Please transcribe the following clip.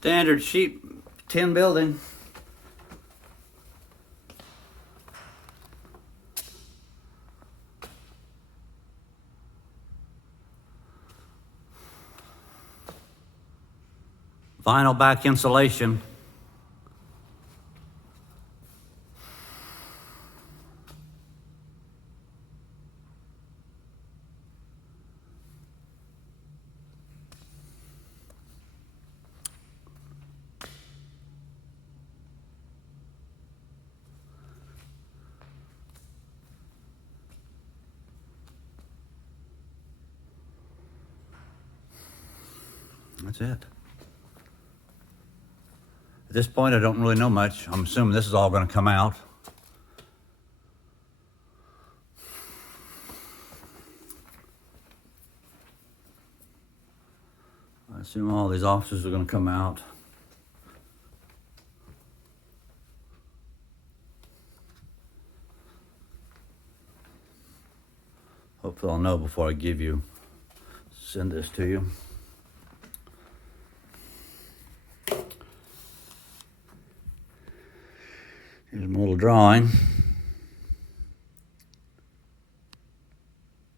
Standard sheet tin building. Vinyl back insulation. That's it. At this point, I don't really know much. I'm assuming this is all going to come out. I assume all these offices are going to come out. Hopefully I'll know before I send this to you. Here's my little drawing.